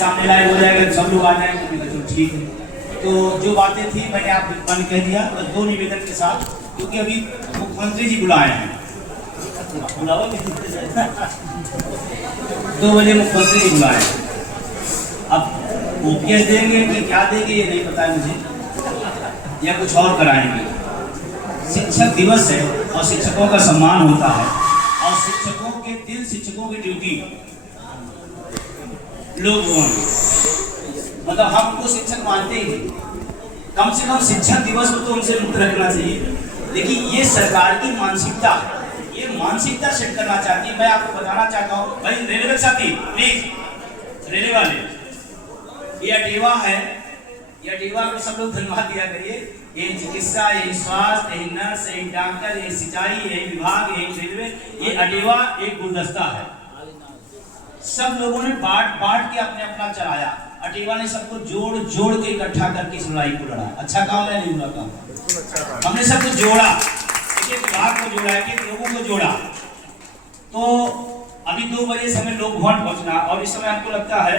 सामने लाइव हो जाएगा, सब लोग आ जाएंगे, तो ठीक है। तो जो बातें थी मैंने आप मन कह दिया, तो दो निवेदन के साथ, क्योंकि अभी मुख्यमंत्री जी बुलाए हैं, 2 बजे मुख्यमंत्री जी बुलाए हैं। अब ओपीएस देंगे कि क्या देंगे ये नहीं पता है मुझे, या कुछ और कराएंगे। शिक्षक दिवस है और शिक्षकों का सम्मान होता है, और शिक्षकों के दिन, शिक्षकों की ड्यूटी लोग मतलब हमको शिक्षक मानते ही नहीं, कम से कम शिक्षक दिवस को तो उनसे मुक्त रखना चाहिए। लेकिन ये सरकार की मानसिकता, ये मानसिकता सेट करना चाहती है। मैं आपको बताना चाहता हूँ भाई, रेलवे साथी प्लीज, रेलवे वाले, ये अटेवा है, ये अटेवा को सब लोग धन्यवाद दिया करिए। ये चिकित्सा, ये स्वास्थ्य, ये नर्स, ये डॉक्टर, ये सिंचाई, ये विभाग, ये रेलवे, ये अटेवा एक गुलदस्ता है। सब लोगों ने बांट के अपने अपना चलाया। अटेवा ने सबको जोड़ के इकट्ठा करके इस लड़ाई को लड़ा। अच्छा काम है, नहीं बुरा काम? हमने सबको जोड़ा, एक विभाग को जोड़ा, एक लोगों को जोड़ा। तो अभी 2 बजे समय लोग भवन पहुंचना, और इस समय आपको लगता है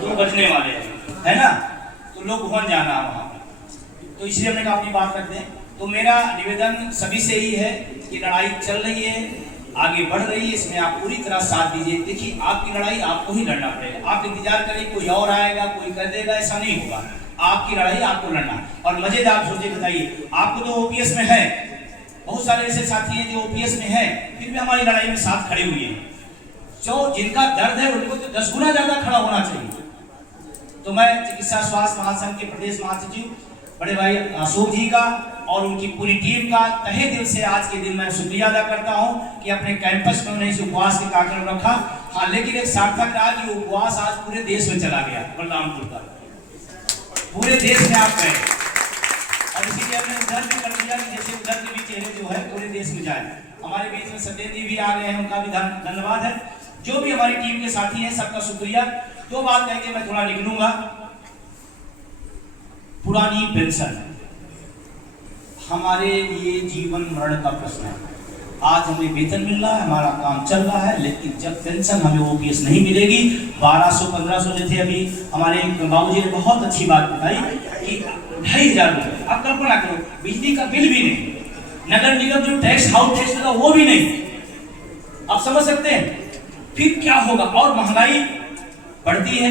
2 बजने वाले हैं, है ना? तो लोग भवन जाना वहां, तो इसलिए हमने कहा अपनी बात रख दें। तो मेरा निवेदन सभी से ही है कि लड़ाई चल रही है, आगे बढ़ रही है, इसमें आप पूरी तरह साथ दीजिए। देखिए, आपकी लड़ाई आपको ही लड़ना पड़ेगा। आप इंतजार करें कोई और आएगा, कोई कर देगा, ऐसा नहीं होगा। आपकी लड़ाई आपको लड़ना। और मजेदार सोचिए, बताइए, आपको तो ओपीएस में है, बहुत सारे ऐसे साथी हैं जो ओपीएस में है, फिर भी हमारी लड़ाई में साथ खड़े हुए हैं। जो जिनका दर्द है उनको तो 10 गुना ज्यादा खड़ा होना चाहिए। तो मैं चिकित्सा स्वास्थ्य महासंघ के प्रदेश महासचिव बड़े भाई अशोक जी का और उनकी पूरी टीम का तहे दिल से आज के दिन मैं शुक्रिया अदा करता हूं कि अपने कैंपस में उन्हें इस उपवास के कार्यक्रम रखा। हाँ, लेकिन एक सार्थक रहा कि उपवास आज पूरे देश में चला गया, बलरामपुर का पूरे देश में आप गए, और इसीलिए हमने उधर भी कर दिया कि जैसे उधर के भी चेहरे जो है पूरे देश में जाए। हमारे बीच में सत्येंद्र जी भी आ गए हैं, उनका भी धन्यवाद है। जो भी हमारी टीम के साथी हैं, सबका शुक्रिया। 2 बात कह के मैं थोड़ा निकलूंगा। पुरानी पेंशन हमारे लिए जीवन मरण का प्रश्न है। आज हमें वेतन मिल रहा है, हमारा काम चल रहा है, लेकिन जब पेंशन हमें ओपीएस नहीं मिलेगी, 1200-1500 जो थे, अभी हमारे बाबूजी ने बहुत अच्छी बात बताई कि 2500 रुपये। आप कल्पना करो, बिजली का बिल भी नहीं, नगर निगम जो टैक्स, हाउस टैक्स लगा वो भी नहीं। आप समझ सकते हैं फिर क्या होगा? और महंगाई बढ़ती है।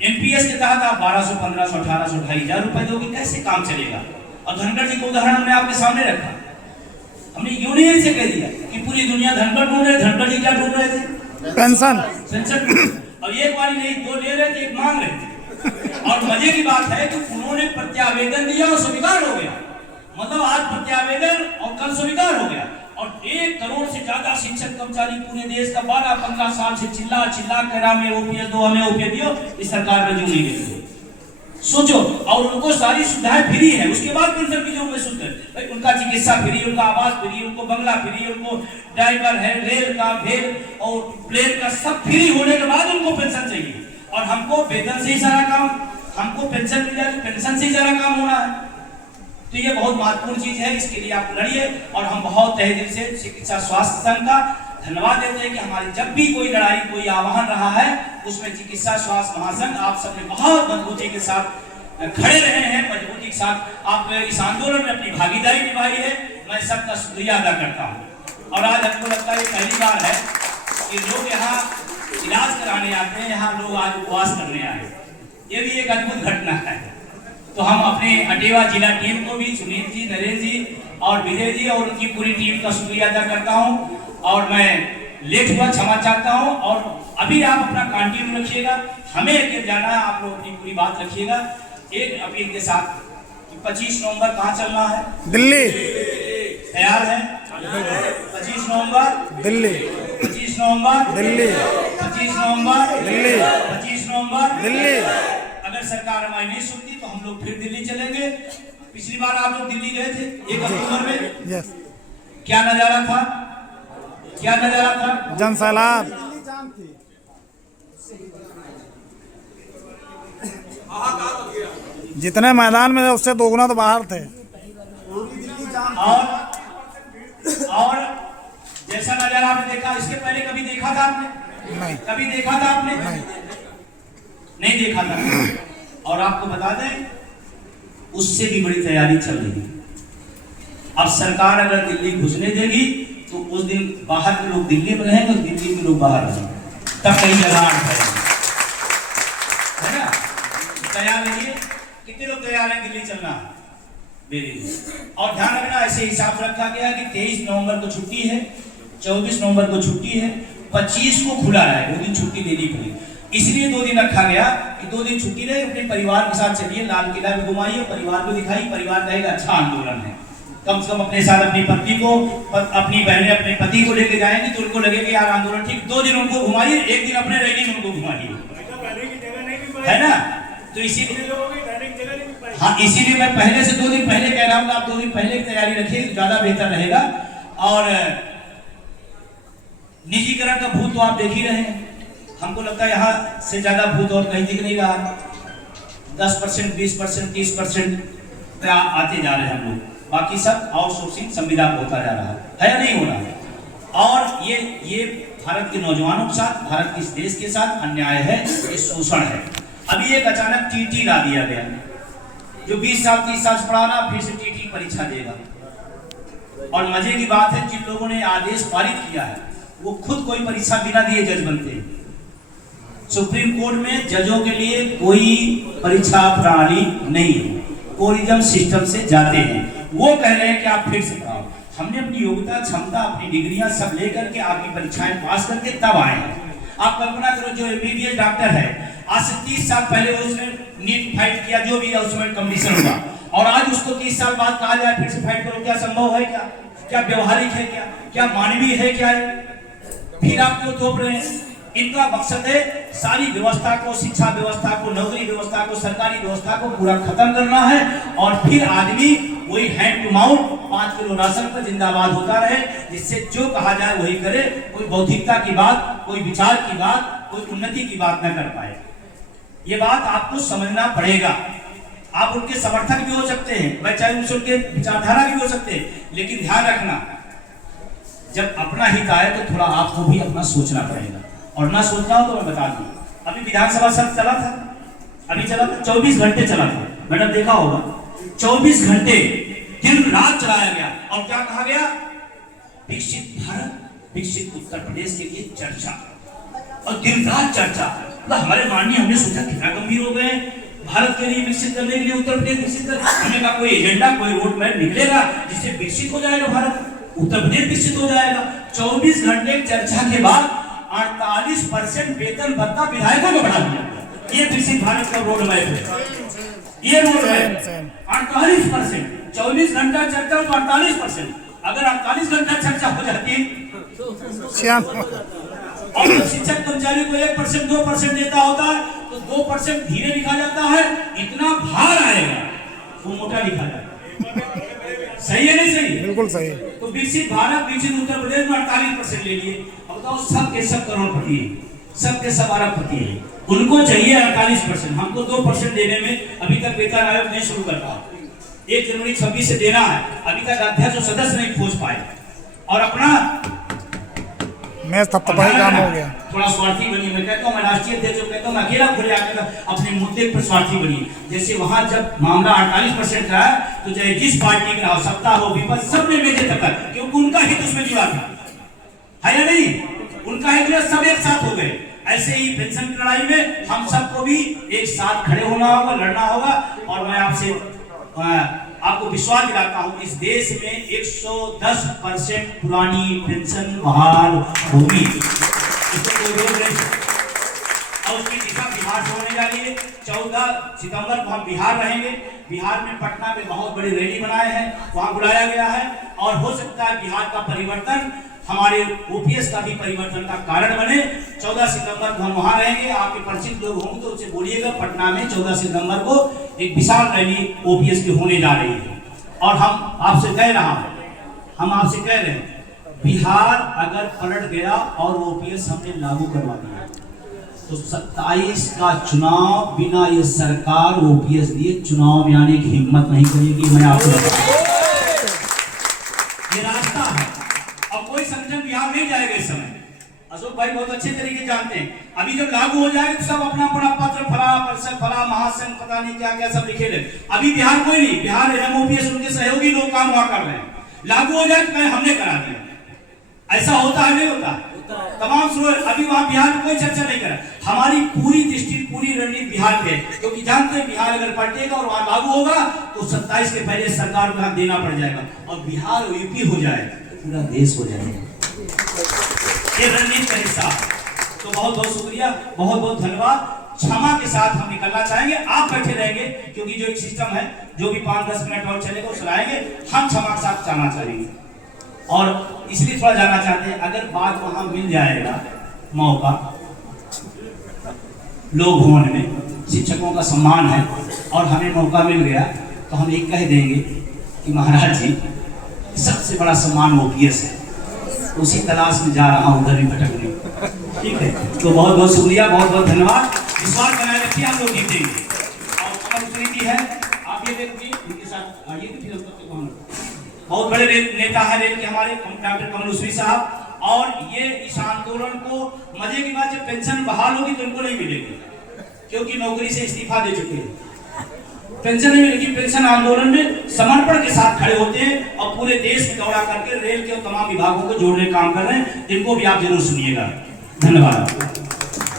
एनपीएस के तहत आप 1200, 1500, 1800, 2500 रुपए दोगे, कैसे काम चलेगा? और धनखड़ जी को उदाहरण हमने आपके सामने रखा। हमने यूनियन से कह दिया कि पूरी दुनिया धनखड़ ढूंढ रहे, धनखड़ जी क्या ढूंढ रहे थे? पेंशन। और एक वाली नहीं, 2 ले रहे थे, 1 मांग रहे थे। और मजे की बात है कि उन्होंने प्रत्यावेदन दिया और स्वीकार हो गया। मतलब आज प्रत्यावेदन और कल स्वीकार हो गया। और 1 करोड़ से ज्यादा शिक्षक कर्मचारी पूरे देश का 12-15 साल से चिल्ला कर हमें ओपीएस दो, हमें ओपीएस दियो, इस सरकार में जो नहीं देती। सोचो, और उनको सारी सुविधाएं फ्री है, उसके बाद पेंशन की जो महसूस कर भाई, उनका चिकित्सा फ्री, उनका आवास फ्री, उनको बंगला फ्री, उनको ड्राइवर है, रेल का भेल और प्लेन का सब फ्री होने के बाद उनको पेंशन चाहिए। और हमको वेतन से ही सारा काम, हमको पेंशन मिल जाए, पेंशन से ही सारा काम हो रहा है। तो ये बहुत महत्वपूर्ण चीज है, इसके लिए आप लड़िए। और हम बहुत तहे दिल से चिकित्सा स्वास्थ्य संघ का धन्यवाद देते हैं कि हमारी जब भी कोई लड़ाई, कोई आह्वान रहा है, उसमें चिकित्सा स्वास्थ्य महासंघ आप सबने बहुत मजबूती के साथ खड़े रहे हैं, मजबूती के साथ आप इस आंदोलन में अपनी भागीदारी निभाई है। मैं सबका शुक्रिया अदा करता हूँ। और आज हमको लगता है पहली बार है कि लोग यहाँ इलाज कराने आते हैं, यहाँ लोग आज उपवास करने आए, ये भी एक अद्भुत घटना है। तो हम अपने अटेवा जिला टीम को भी, सुनील जी, नरेश जी और विजय जी और उनकी पूरी टीम का शुक्रिया अदा करता हूँ। और मैं लेट हुआ क्षमा चाहता हूँ। और अभी आप अपना कंटिन्यू रखिएगा, हमें अकेले जाना है, आप लोग अपनी पूरी बात रखिएगा। एक अपील के साथ कि 25 नवंबर कहाँ चलना है? दिल्ली। तैयार है? 25 नवंबर दिल्ली, 25 नवंबर दिल्ली, 25 नवंबर दिल्ली, 25 नवंबर दिल्ली। अगर सरकार हमारी नहीं सुनती तो हम लोग फिर दिल्ली चलेंगे। पिछली बार आप लोग दिल्ली गए थे 1 अक्टूबर में, क्या नजारा था? क्या नजारा था? जनसैलाब। जितने मैदान में थे उससे 2 गुना तो बाहर थे। और जैसा नजारा आपने देखा, इसके पहले कभी देखा था आपने? नहीं। कभी देखा था आपने? नहीं। नहीं देखा था। और आपको बता दें उससे भी बड़ी तैयारी चल रही है। अब सरकार अगर दिल्ली घुसने देगी तो उस दिन बाहर के लोग दिल्ली में रहेंगे और दिल्ली के लोग बाहर रहेंगे, तब कहीं जगह है ना। तैयार रहिए। कितने लोग तैयार हैं दिल्ली चलना? Very good. और ध्यान रखना ऐसे हिसाब से रखा गया कि 23 नवंबर को छुट्टी है, 24 नवंबर को छुट्टी है, 25 को खुला है, 2 दिन छुट्टी लेनी पड़ी। इसलिए 2 दिन रखा गया कि 2 दिन छुट्टी रहे, अपने परिवार के साथ चलिए, लाल किला भी घुमाइए, परिवार को दिखाइए, परिवार कहेगा अच्छा आंदोलन है। कम से कम अपने साथ अपनी पत्नी को, अपनी बहनें अपने पति को लेके जाएंगे तो उनको लगेगा यार आंदोलन ठीक। 2 दिन उनको घुमाइए, 1 दिन अपने रैली में उनको घुमाइए, है ना। तो इसीलिए हाँ, इसीलिए मैं पहले से 2 दिन पहले कह रहा हूँ, आप 2 दिन पहले की तैयारी रखिए, ज्यादा बेहतर रहेगा। और निजीकरण का भूत तो आप देख ही रहे हैं। हमको लगता है यहाँ से ज्यादा भूत और कहीं दिख नहीं रहा। 10%, 20%, 30% आते जा रहे हैं हम लोग, बाकी सब आउटसोर्सिंग संविदा होता जा रहा है या नहीं हो रहा। और ये भारत के नौजवानों के साथ, भारत के इस देश के साथ अन्याय है, ये शोषण है। अभी एक अचानक टीटी ला दिया गया, जो 20 साल 30 साल पढ़ा ना फिर से टीटी परीक्षा देगा। और मजे की बात है जिन लोगों ने आदेश पारित किया है वो खुद कोई परीक्षा बिना दिए जज बनते हैं। सुप्रीम कोर्ट में जजों के लिए कोई परीक्षा प्रणाली नहीं है, कोरिज्म सिस्टम से जाते हैं। वो कह रहे हैं कि आप फिर से पढ़ाओ। हमने अपनी योग्यता, क्षमता, अपनी डिग्रियां सब लेकर के आपकी परीक्षाएं पास करके तब आए हैं। आप कल्पना करो जो एमबीबीएस डॉक्टर है, आज से 30 साल पहले उसने नीट फाइट किया, जो भी उसमें कंडीशन हुआ, और आज उसको 30 साल बाद कहा जाए फिर से फाइट करो, क्या संभव है? क्या व्यवहारिक है? क्या मानवीय है? क्या है? फिर आप क्यों थोप रहे हैं? इनका मकसद है सारी व्यवस्था को, शिक्षा व्यवस्था को, नौकरी व्यवस्था को, सरकारी व्यवस्था को पूरा खत्म करना है। और फिर आदमी वही hand to mouth 5 kilo ration पर जिंदाबाद होता रहे, जिससे जो कहा जाए वही करे, कोई बौद्धिकता की बात, कोई विचार की बात, कोई उन्नति की बात न कर पाए। ये बात आपको समझना पड़ेगा। आप उनके समर्थक भी हो सकते हैं, मैं चाहे उनके विचारधारा भी हो सकते हैं, लेकिन ध्यान रखना जब अपना हित आए तो थोड़ा आपको भी अपना सोचना पड़ेगा। और ना सोचना हो तो मैं बता दूं, अभी विधानसभा सत्र चला था, अभी चला था 24 घंटे चला था, मैडम देखा होगा 24 घंटे दिन रात चलाया गया। और क्या कहा गया? विकसित भारत, विकसित उत्तर प्रदेश के लिए चर्चा, और दिन रात चर्चा। हमारे माननीय, हमने सोचा कितना गंभीर हो गए, भारत के लिए विकसित करने के लिए उत्तर प्रदेश विकसित कर, हमने कहा कोई एजेंडा, कोई रोड मैप निकलेगा जिससे विकसित हो जाएगा भारत, उत्तर प्रदेश विकसित हो जाएगा। 24 घंटे चर्चा के बाद 48% वेतन भत्ता विधायकों को बढ़ा दिया। ये विकसित भारत का रोड मैप है, ये रोड मैप 48%। 24 घंटा चर्चा तो 48%, अगर 48 घंटा चर्चा हो जाती और तो शिक्षक कर्मचारी को 1%, 2% देता होता है तो 2% धीरे लिखा जाता है, इतना भार आएगा वो मोटा लिखा जाता है। सही है नहीं सही? बिल्कुल सही। तो विकसित भारत, विकसित उत्तर प्रदेश में 48% ले लिए। अब बताओ सब के सब करोड़पति है, सब के सब अरबपति है, उनको चाहिए 48%, हमको 2% देने में अभी तक वेतन आयोग नहीं शुरू कर रहा। 1 जनवरी 26 से देना है, अभी तक अध्यक्ष और सदस्य नहीं खोज पाए। और अपना मैं थपथपाई काम हो गया, थोड़ा स्वार्थी बनी। मैं कहता हूँ, मैं राष्ट्रीय अध्यक्ष कहता हूँ, अकेला खुले आकर अपने मुद्दे पर स्वार्थी बनी। जैसे वहां जब मामला 48% का है तो चाहे जिस पार्टी का हो, सत्ता हो, विपक्ष, सब ने मेजे तक, क्योंकि उनका हित उसमें जुड़ा था, है या नहीं? उनका हित में सब एक साथ हो गए। ऐसे ही पेंशन की लड़ाई में हम सबको भी एक साथ खड़े होना होगा, लड़ना होगा। और मैं आपको विश्वास दिलाता हूं, इस देश में 110% पुरानी पेंशन बहाल होगी, इसको कोई रोक नहीं। और उसकी दिशा बिहार से होने जा रही है। 14 सितंबर को हम बिहार रहेंगे। बिहार में पटना में बहुत बड़ी रैली बनाए हैं, वहां बुलाया गया है। और हो सकता है बिहार का परिवर्तन हमारे ओपीएस का भी परिवर्तन का कारण बने। 14 सितंबर को हम वहां रहेंगे। आपके परिचित लोग होंगे तो उनसे बोलिएगा, पटना में 14 सितंबर को एक विशाल रैली ओपीएस की होने जा रही है। और हम आपसे कह रहे हैं, बिहार अगर पलट गया और ओपीएस हमने लागू करवा दिया तो 27 का चुनाव बिना ये सरकार ओपीएस दिए चुनाव में आने की हिम्मत नहीं करेगी। मैं आपको ये रास्ता है, अब कोई संगठन बिहार नहीं जाएगा इस समय। अशोक भाई बहुत अच्छे तरीके जानते हैं, अभी जब लागू हो जाएगा तो सब अपना अपना पत्र, फला परिषद फला महासंघ पता नहीं क्या क्या सब लिखे रहे। अभी बिहार कोई नहीं, बिहार एमओपीएस उनके सहयोगी लोग काम वहां कर रहे हैं। लागू हो जाए तो हमने करा दिया, ऐसा होता है नहीं होता? तमाम अभी वहां बिहार में कोई चर्चा नहीं कर रहा। हमारी पूरी दृष्टि पूरी रणनीति बिहार पे, क्योंकि जानते हैं बिहार अगर पलटेगा और वहां लागू होगा तो 27 के पहले सरकार को देना पड़ जाएगा, और बिहार और यूपी हो जाए तो पूरा देश हो जाएगा। ये रणनीति का हिस्सा। तो बहुत बहुत शुक्रिया, बहुत बहुत धन्यवाद। क्षमा के साथ हम निकलना चाहेंगे, आप बैठे रहेंगे क्योंकि जो एक सिस्टम है जो भी 5-10 मिनट और चलेगा वो चलाएंगे। हम क्षमा के साथ जाना चाहेंगे और इसलिए थोड़ा जाना चाहते हैं, अगर बात वहां मिल जाएगा मौका, लोक भवन में शिक्षकों का सम्मान है और हमें मौका मिल गया तो हम एक कह देंगे कि महाराज जी सबसे बड़ा सम्मान ओपीएस है, उसी तलाश में जा रहा हूं, उधर भी भटकने। ठीक है, तो बहुत बहुत शुक्रिया, बहुत बहुत धन्यवाद। विश्वास बनाए रखिए, हम लोग जीतेंगे। और कमल उस्री है, आप ये देखिए उनके साथ आइए, बहुत बड़े नेता है रेल के हमारे डॉक्टर कमल उस्री साहब। और ये इस आंदोलन को मजे की बात, जब पेंशन बहाल होगी तो इनको नहीं मिलेगी क्योंकि नौकरी से इस्तीफा दे चुके हैं, पेंशन नहीं मिलेगी। पेंशन आंदोलन में समर्पण के साथ खड़े होते हैं और पूरे देश में दौड़ा करके रेल के तमाम विभागों को जोड़ने का काम कर रहे हैं। इनको भी आप जरूर सुनिएगा। धन्यवाद।